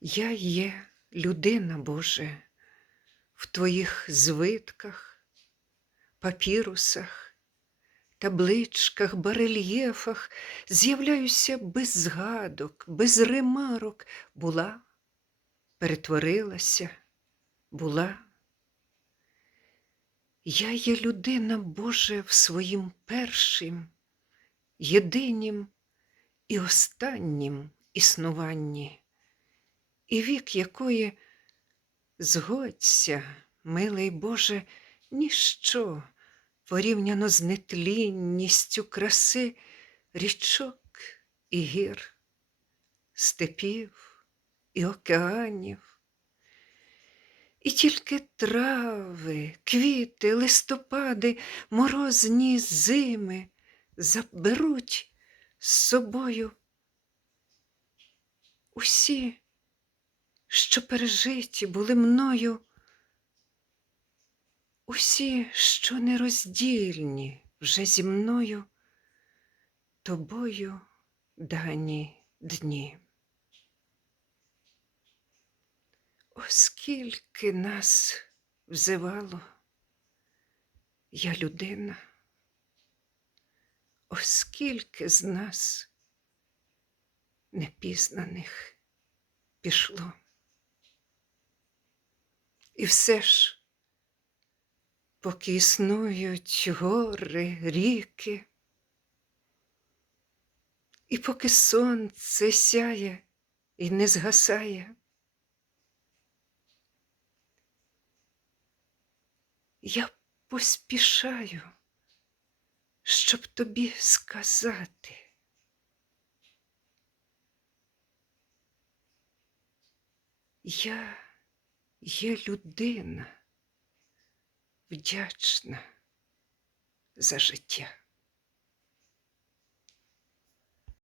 Я є людина Боже, в Твоїх звитках, папірусах, табличках, барельєфах з'являюся без згадок, без ремарок. Була, перетворилася, була. Я є людина Боже в своїм першим, єдинім і останнім існуванні, і вік якої, згодься, милий Боже, ніщо порівняно з нетлінністю краси річок і гір, степів і океанів. І тільки трави, квіти, листопади, морозні зими заберуть з собою усі, що пережиті були мною, усі, що нероздільні вже зі мною, тобою дані дні. Оскільки нас взивало, я людина, оскільки з нас непізнаних пішло. І все ж, поки існують гори, ріки, і поки сонце сяє і не згасає, я поспішаю, щоб тобі сказати. Я є людина, вдячна за життя.